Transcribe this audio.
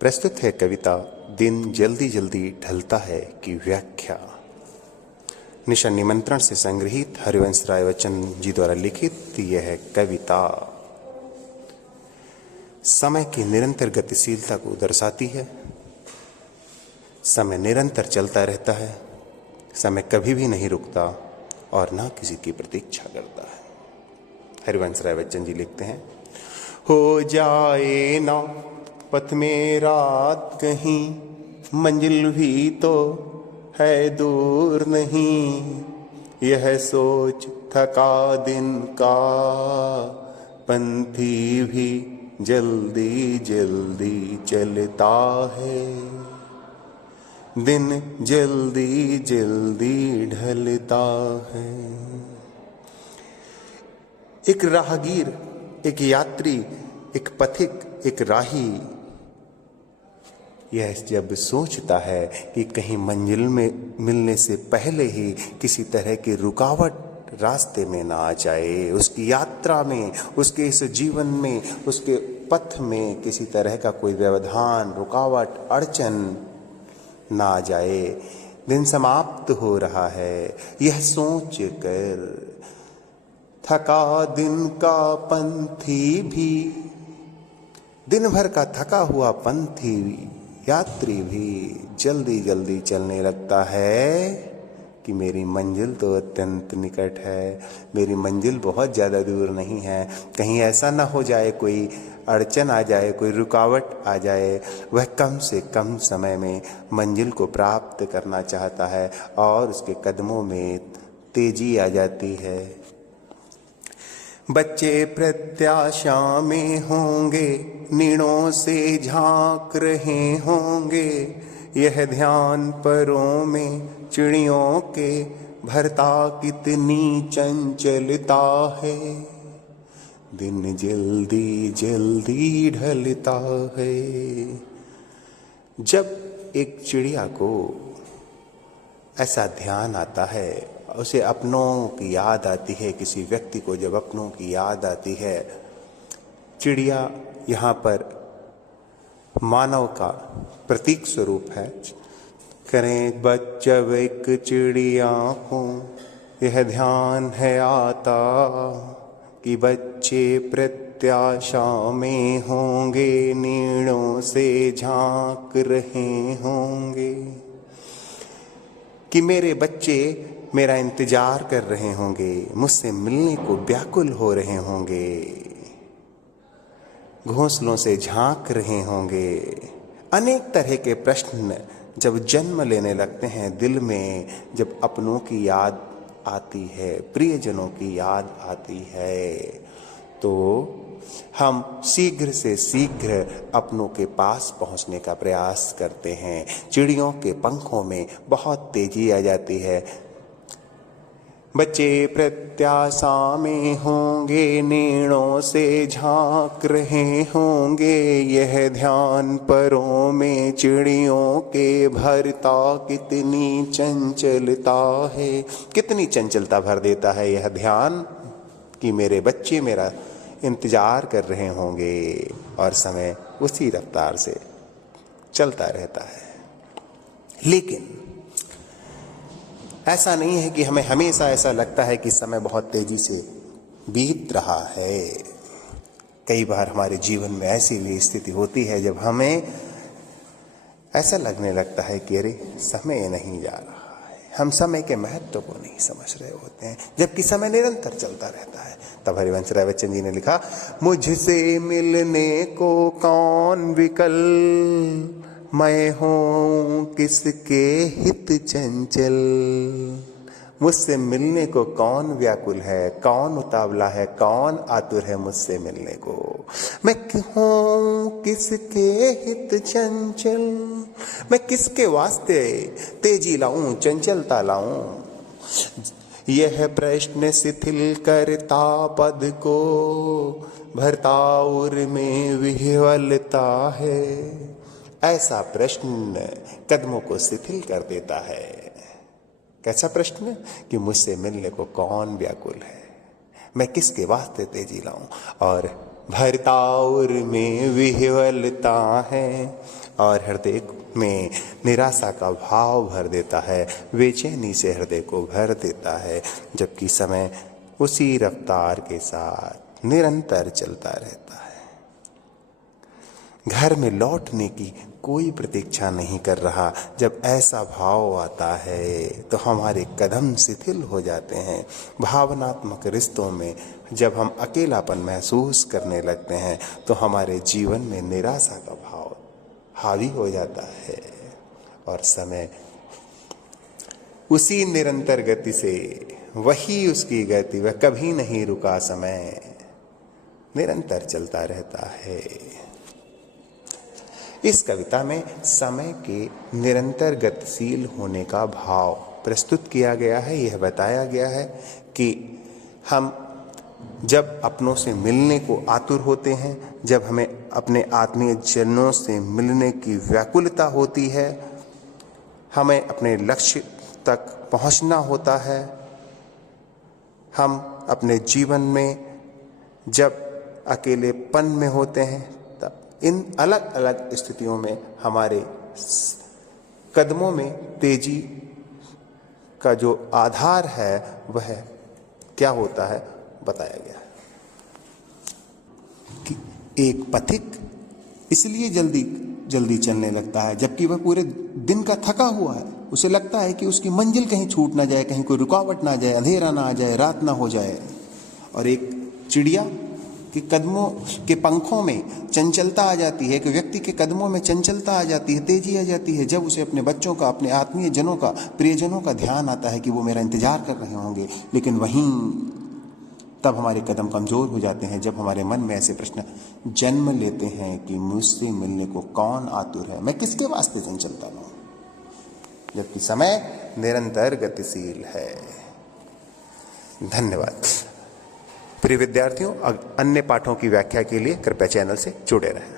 प्रस्तुत है कविता दिन जल्दी जल्दी ढलता है की व्याख्या। निशा निमंत्रण से संग्रहित हरिवंश राय बच्चन जी द्वारा लिखित यह है कविता समय की निरंतर गतिशीलता को दर्शाती है। समय निरंतर चलता रहता है, समय कभी भी नहीं रुकता और ना किसी की प्रतीक्षा करता है। हरिवंश राय बच्चन जी लिखते हैं, हो जाए ना पथ में रात कहीं, मंजिल भी तो है दूर नहीं। यह सोच थका दिन का पंथी भी जल्दी जल्दी चलता है। दिन जल्दी जल्दी ढलता है। एक राहगीर, एक यात्री, एक पथिक, एक राही यह जब सोचता है कि कहीं मंजिल में मिलने से पहले ही किसी तरह की रुकावट रास्ते में ना आ जाए, उसकी यात्रा में, उसके इस जीवन में, उसके पथ में किसी तरह का कोई व्यवधान, रुकावट, अड़चन ना आ जाए, दिन समाप्त हो रहा है, यह सोच कर थका दिन का पंथी भी, दिन भर का थका हुआ पंथी यात्री भी जल्दी जल्दी चलने लगता है कि मेरी मंजिल तो अत्यंत निकट है, मेरी मंजिल बहुत ज़्यादा दूर नहीं है। कहीं ऐसा ना हो जाए, कोई अड़चन आ जाए, कोई रुकावट आ जाए। वह कम से कम समय में मंजिल को प्राप्त करना चाहता है और उसके कदमों में तेजी आ जाती है। बच्चे प्रत्याशा में होंगे, नीड़ों से झांक रहे होंगे। यह ध्यान परों में चिड़ियों के भरता कितनी चंचलता है। दिन जल्दी जल्दी ढलता है। जब एक चिड़िया को ऐसा ध्यान आता है, उसे अपनों की याद आती है, किसी व्यक्ति को जब अपनों की याद आती है, चिड़िया यहाँ पर मानव का प्रतीक स्वरूप है। करें बच्चा एक चिड़िया को यह ध्यान है आता कि बच्चे प्रत्याशा में होंगे, नीड़ों से झांक रहे होंगे, कि मेरे बच्चे मेरा इंतजार कर रहे होंगे, मुझसे मिलने को व्याकुल हो रहे होंगे, घोंसलों से झांक रहे होंगे। अनेक तरह के प्रश्न जब जन्म लेने लगते हैं दिल में, जब अपनों की याद आती है, प्रियजनों की याद आती है, तो हम शीघ्र से शीघ्र अपनों के पास पहुंचने का प्रयास करते हैं। चिड़ियों के पंखों में बहुत तेजी आ जाती है। बच्चे प्रत्याशा में होंगे, नीड़ों से झांक रहे होंगे। यह ध्यान परों में चिड़ियों के भरता कितनी चंचलता है। कितनी चंचलता भर देता है यह ध्यान कि मेरे बच्चे मेरा इंतजार कर रहे होंगे, और समय उसी रफ्तार से चलता रहता है। लेकिन ऐसा नहीं है कि हमें हमेशा ऐसा लगता है कि समय बहुत तेजी से बीत रहा है। कई बार हमारे जीवन में ऐसी भी स्थिति होती है जब हमें ऐसा लगने लगता है कि अरे समय नहीं जा रहा है, हम समय के महत्व को नहीं समझ रहे होते हैं, जबकि समय निरंतर चलता रहता है। तब हरिवंश राय बच्चन जी ने लिखा, मुझसे मिलने को कौन विकल, मैं हूँ किसके हित चंचल। मुझसे मिलने को कौन व्याकुल है, कौन उतावला है, कौन आतुर है मुझसे मिलने को। मैं हूँ किसके हित चंचल, मैं किसके वास्ते तेजी लाऊं, चंचलता लाऊं। यह प्रश्न शिथिल करता पद को, भरता उर में विह्वलता है। ऐसा प्रश्न कदमों को शिथिल कर देता है। कैसा प्रश्न कि मुझसे मिलने को कौन व्याकुल है, मैं किसके वास्ते तेजी लाऊं। और भरताउर में विह्वलता है और हृदय में निराशा का भाव भर देता है, बेचैनी से हृदय को भर देता है, जबकि समय उसी रफ्तार के साथ निरंतर चलता रहता है। घर में लौटने की कोई प्रतीक्षा नहीं कर रहा। जब ऐसा भाव आता है तो हमारे कदम शिथिल हो जाते हैं। भावनात्मक रिश्तों में जब हम अकेलापन महसूस करने लगते हैं तो हमारे जीवन में निराशा का भाव हावी हो जाता है और समय उसी निरंतर गति से, वही उसकी गति, वह कभी नहीं रुका, समय निरंतर चलता रहता है। इस कविता में समय के निरंतर गतिशील होने का भाव प्रस्तुत किया गया है। यह बताया गया है कि हम जब अपनों से मिलने को आतुर होते हैं, जब हमें अपने आत्मीय जनों से मिलने की व्याकुलता होती है, हमें अपने लक्ष्य तक पहुंचना होता है, हम अपने जीवन में जब अकेलेपन में होते हैं, तब इन अलग अलग स्थितियों में हमारे कदमों में तेजी का जो आधार है वह क्या होता है बताया गया है कि एक पथिक इसलिए जल्दी जल्दी चलने लगता है जबकि वह पूरे दिन का थका हुआ है। उसे लगता है कि उसकी मंजिल कहीं छूट ना जाए, कहीं कोई रुकावट ना आ जाए, अंधेरा ना आ जाए, रात ना हो जाए। और एक चिड़िया के कदमों के पंखों में चंचलता आ जाती है, कि व्यक्ति के कदमों में चंचलता आ जाती है, तेजी आ जाती है जब उसे अपने बच्चों का, अपने आत्मीय जनों का, प्रियजनों का ध्यान आता है कि वो मेरा इंतजार कर रहे होंगे। लेकिन वहीं तब हमारे कदम कमजोर हो जाते हैं, जब हमारे मन में ऐसे प्रश्न जन्म लेते हैं कि मुझसे मिलने को कौन आतुर है, मैं किसके वास्ते चंचलता रहूं, जबकि समय निरंतर गतिशील है। धन्यवाद। प्रिय विद्यार्थियों, अन्य पाठों की व्याख्या के लिए कृपया चैनल से जुड़े रहें।